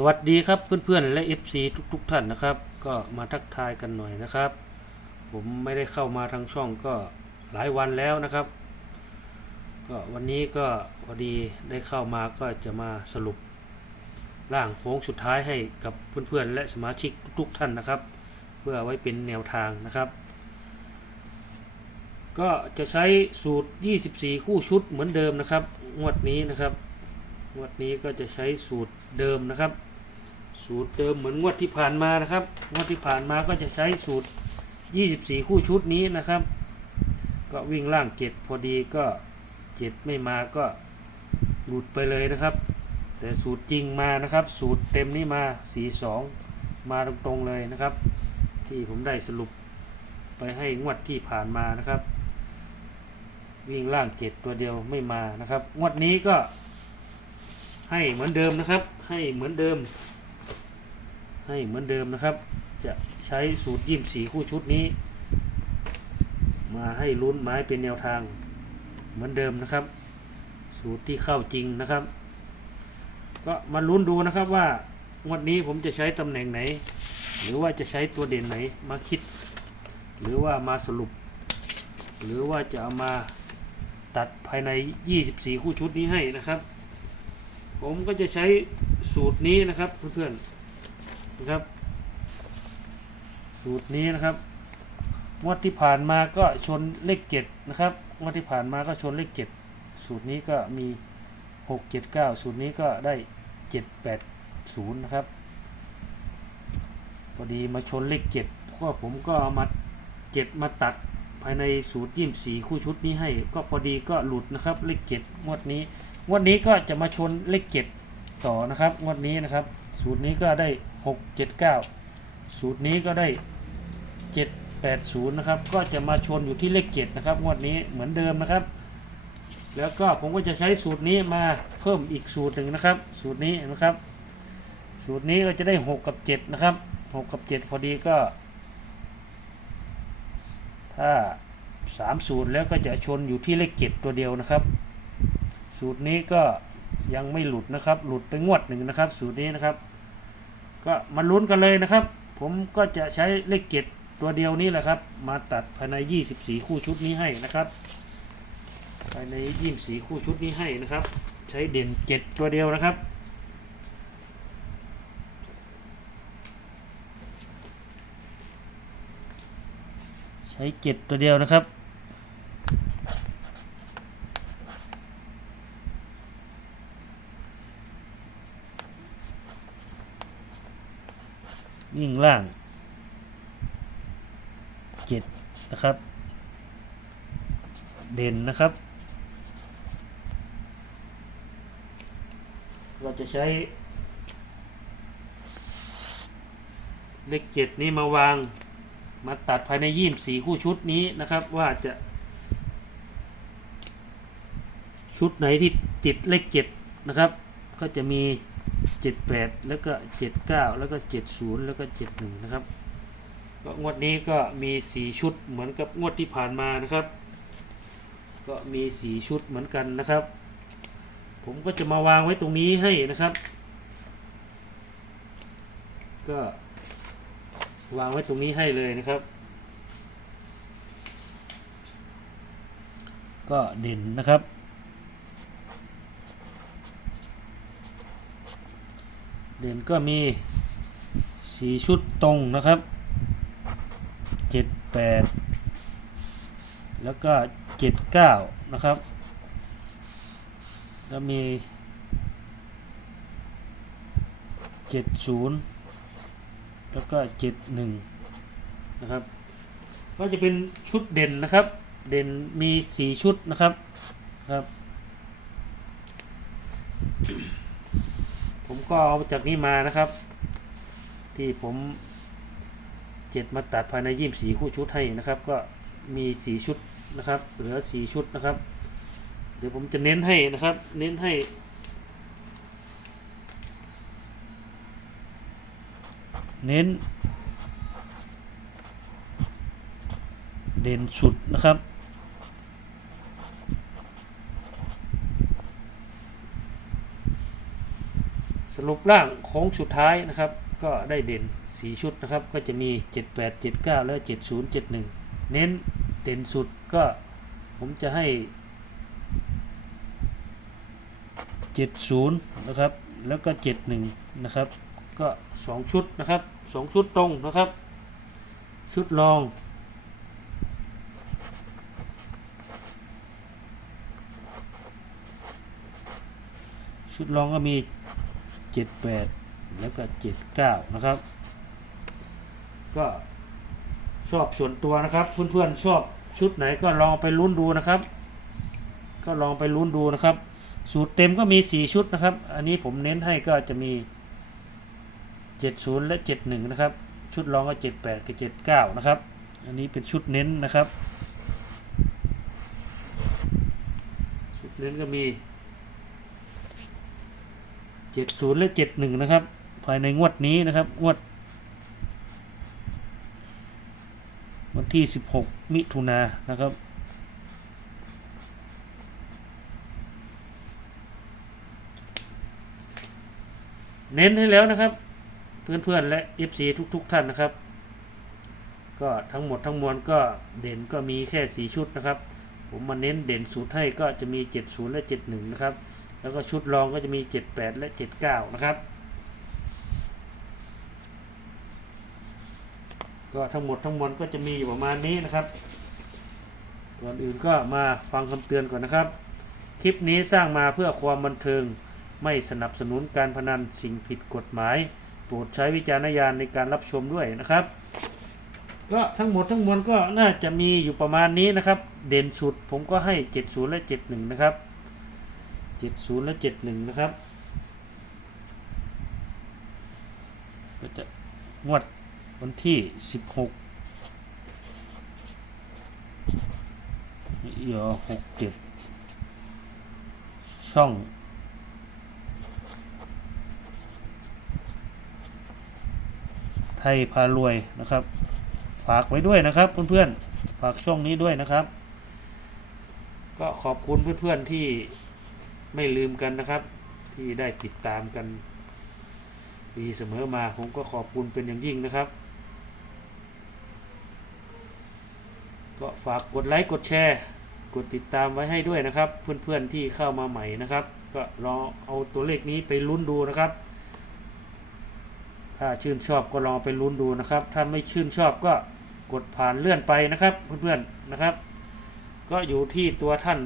สวัสดีครับเพื่อนๆและ FC ทุกๆท่านนะครับ ก็มาทักทายกันหน่อยนะครับ ผมไม่ได้เข้ามาทางช่องก็หลายวันแล้วนะครับ ก็วันนี้ก็พอดีได้เข้ามาก็จะมาสรุปร่างโค้งสุดท้ายให้กับเพื่อนๆและสมาชิกทุกๆท่านนะครับ เพื่อไว้เป็นแนวทางนะครับ ก็จะใช้สูตร 24 คู่ชุดเหมือนเดิมนะครับงวดนี้นะครับงวดนี้ก็จะใช้สูตรเดิมนะครับ สูตรเดิมเหมือนงวดที่ผ่านมานะครับ งวดที่ผ่านมาก็จะใช้สูตร 24 คู่ชุดนี้นะครับ ก็วิ่งล่าง 7 พอดีก็ 7 ไม่มาก็หลุดไปเลยนะครับ แต่สูตรจริงมานะครับ สูตรเต็มนี่มา42มาตรงๆเลยนะครับ ที่ผมได้สรุปไปให้งวดที่ผ่านมานะครับ วิ่งล่าง 7 ตัวเดียวไม่มานะครับ งวดนี้ก็ให้เหมือนเดิมนะครับ ให้เหมือนเดิม ให้เหมือนเดิมนะครับ จะใช้สูตรยี่มสีคู่ชุดนี้ มาให้ลุ้นไม้เป็นแนวทางเหมือนเดิมนะครับ สูตรที่เข้าจริงนะครับ ก็มาลุ้นดูนะครับว่างวดนี้ผมจะใช้ตำแหน่งไหน หรือว่าจะใช้ตัวเด่นไหนมาคิด หรือว่ามาสรุป หรือว่าจะเอามาตัดภายใน 24 คู่ชุดนี้ให้นะครับ ผมก็จะใช้สูตรนี้นะครับเพื่อนๆ นะครับ สูตรนี้นะครับงวดที่ผ่านมาก็ชนเลขเจ็ดนะครับงวดที่ผ่านมาก็ชนเลขเจ็ดสูตรนี้ก็มีหกเจ็ดเก้าสูตรนี้ก็ได้เจ็ดแปดศูนย์นะครับพอดีมาชนเลขเจ็ดก็ผมก็เอามาเจ็ดมาตัดภายในสูตรยี่สีคู่ชุดนี้ให้ ก็พอดีก็หลุดนะครับเลขเจ็ดงวดนี้งวดนี้ก็จะมาชนเลขเจ็ดต่อนะครับงวดนี้นะครับ สูตรนี้ก็ได้หกเจ็ดเก้าสูตรนี้ก็ได้เจ็ดแปดศูนย์นะครับ ก็จะมาชนอยู่ที่เลขเจ็ดนะครับงวดนี้เหมือนเดิมนะครับ แล้วก็ผมก็จะใช้สูตรนี้มาเพิ่มอีกสูตรหนึ่งนะครับ สูตรนี้นะครับ สูตรนี้ก็จะได้หกกับเจ็ดนะครับหกกับเจ็ดพอดีก็ ถ้าสามสูตรแล้วก็จะชนอยู่ที่เลขเจ็ดตัวเดียวนะครับ สูตรนี้ก็ยังไม่หลุดนะครับ หลุดไปงวดหนึ่งนะครับ สูตรนี้นะครับ ก็มาลุ้นกันเลยนะครับ ผมก็จะใช้เลขเจ็ดตัวเดียวนี้แหละครับ มาตัดภายใน 24 คู่ชุดนี้ให้นะครับ ภายใน 24 คู่ชุดนี้ให้นะครับ ใช้เด่น 7 ตัวเดียวนะครับ ใช้ 7 ตัวเดียวนะครับ วิ่งล่างเจ็ดนะครับ เด่นนะครับ เราจะใช้เลขเจ็ดนี้มาวางมาตัดภายในยี่มสี่คู่ชุดนี้นะครับ ว่าจะชุดไหนที่ติดเลขเจ็ดนะครับ ก็จะมี 78 แล้วก็ 79 แล้วก็ 70 แล้วก็ 71 นะครับ ก็งวดนี้ก็มี 4 ชุดเหมือนกับงวดที่ผ่านมานะครับ ก็มี 4 ชุดเหมือนกันนะครับ ผมก็จะมาวางไว้ตรงนี้ให้นะครับ ก็วางไว้ตรงนี้ให้เลยนะครับ ก็เด่นนะครับ เด่นก็มีสีชุดตรงนะครับเจ็ดแปดแล้วก็เจ็ดเก้านะครับ แล้วมีเจ็ดศูนย์แล้วก็เจ็ดหนึ่งนะครับ ก็จะเป็นชุดเด่นนะครับ เด่นมีสีชุดนะครับครับ ผมก็เอาจากนี้มานะครับ ที่ผมเจ็ดมาตัดภายในยี่สีคู่ชุดให้นะครับ ก็มีสีชุดนะครับ เหลือสีชุดนะครับ เดี๋ยวผมจะเน้นให้นะครับ เน้นให้เน้น เด่นสุดนะครับ สรุปร่างโค้งสุดท้ายนะครับ ก็ได้เด่นสีชุดนะครับ ก็จะมี 78 79 และ70 71 เน้นเด่นสุดก็ผมจะให้ 70 นะครับ แล้วก็ 71 นะครับ ก็ 2 ชุดนะครับ 2 ชุดตรงนะครับ ชุดรองชุดรองก็มี 78แล้วก็79นะครับ ก็ชอบส่วนตัวนะครับ เพื่อนๆชอบชุดไหนก็ลองไปลุ้นดูนะครับ ก็ลองไปลุ้นดูนะครับ สูตรเต็มก็มี4ชุดนะครับ อันนี้ผมเน้นให้ก็จะมี70และ71นะครับ ชุดรองก็78กับ79นะครับ อันนี้เป็นชุดเน้นนะครับ ชุดเน้นก็มี 70และ71นะครับ ภายในงวดนี้นะครับ งวด วันที่16มิถุนายนนะครับเน้นให้แล้วนะครับ เพื่อนๆและ FC ทุก ๆ ท่านนะครับ ก็ทั้งหมดทั้งมวลก็เด่นก็มีแค่สีชุดนะครับ ผมมาเน้นเด่นสูตรให้ก็จะมี 70 และ 71 นะครับ แล้วก็ชุดรองก็จะมี 78 และ 79 นะครับ ก็ทั้งหมดทั้งมวลก็จะมีอยู่ประมาณนี้นะครับ ก่อนอื่นก็มาฟังคำเตือนก่อนนะครับ คลิปนี้สร้างมาเพื่อความบันเทิง ไม่สนับสนุนการพนันสิ่งผิดกฎหมาย โปรดใช้วิจารณญาณในการรับชมด้วยนะครับ ก็ทั้งหมดทั้งมวลก็น่าจะมีอยู่ประมาณนี้นะครับ เด่นสุดผมก็ให้ 70 และ 71 นะครับ 70 และ 71 นะครับ ก็จะงวดวันที่ 16เอียหกเจ็ดช่องไทยพารวยนะครับ ฝากไว้ด้วยนะครับเพื่อนๆ ฝากช่องนี้ด้วยนะครับ ก็ขอบคุณเพื่อนๆที่ ไม่ลืมกันนะครับ ที่ได้ติดตามกัน ดีเสมอมาผมก็ขอบคุณเป็นอย่างยิ่งนะครับ ก็ฝากกดไลค์กดแชร์กดติดตามไว้ให้ด้วยนะครับ เพื่อนๆที่เข้ามาใหม่นะครับ ก็ลองเอาตัวเลขนี้ไปลุ้นดูนะครับ ถ้าชื่นชอบก็ลองไปลุ้นดูนะครับ ถ้าไม่ชื่นชอบก็กดผ่านเลื่อนไปนะครับ เพื่อนๆนะครับ ก็อยู่ที่ตัวท่าน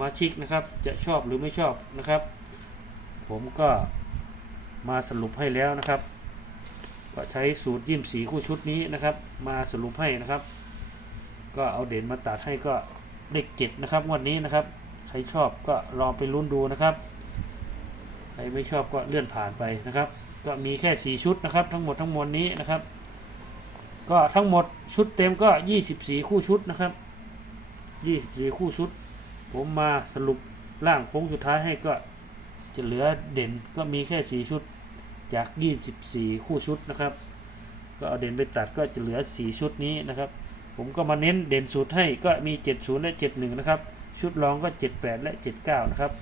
มาชิกนะครับจะชอบหรือไม่ชอบนะครับ ผมก็มาสรุปให้แล้วนะครับ ก็ใช้สูตรยิ้มสีคู่ชุดนี้นะครับ มาสรุปให้นะครับ ก็เอาเด่นมาตัดให้ก็เลขเจ็ดนะครับงวันนี้นะครับใครชอบก็ลองไปลุ้นดูนะครับใครไม่ชอบก็เลื่อนผ่านไปนะครับ ก็มีแค่สี่ชุดนะครับ ทั้งหมดทั้งมวลนี้นะครับ ก็ทั้งหมดชุดเต็มก็ยี่สิบสี่คู่ชุดนะครับยี่สิบสี่คู่ชุด ผมมาสรุปร่างโค้งสุดท้ายให้ก็จะเหลือเด่นก็มีแค่สี่ชุดจากยี่สิบสี่คู่ชุดนะครับ ก็เอาเด่นไปตัดก็จะเหลือสี่ชุดนี้นะครับ ผมก็มาเน้นเด่นสุดให้ก็มี 70 และ 71 นะครับ ชุดรองก็ 78 และ 79 นะครับ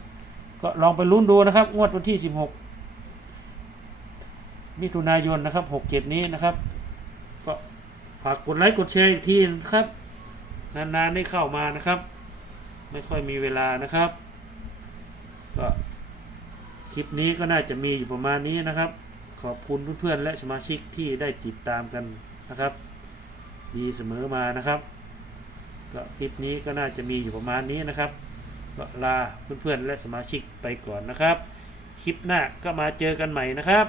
ก็ลองไปลุ้นดูนะครับ งวดวันที่ 16 มิถุนายนนะครับ 67 นี้นะครับ ก็ฝากกดไลค์กดแชร์อีกทีนะครับ นานๆได้เข้ามานะครับ ไม่ค่อยมีเวลานะครับ ก็คลิปนี้ก็น่าจะมีอยู่ประมาณนี้นะครับ ขอบคุณเพื่อนๆและสมาชิกที่ได้ติดตามกันนะครับ ดีเสมอมานะครับ ก็คลิปนี้ก็น่าจะมีอยู่ประมาณนี้นะครับ ก็ลาเพื่อนๆและสมาชิกไปก่อนนะครับ คลิปหน้าก็มาเจอกันใหม่นะครับ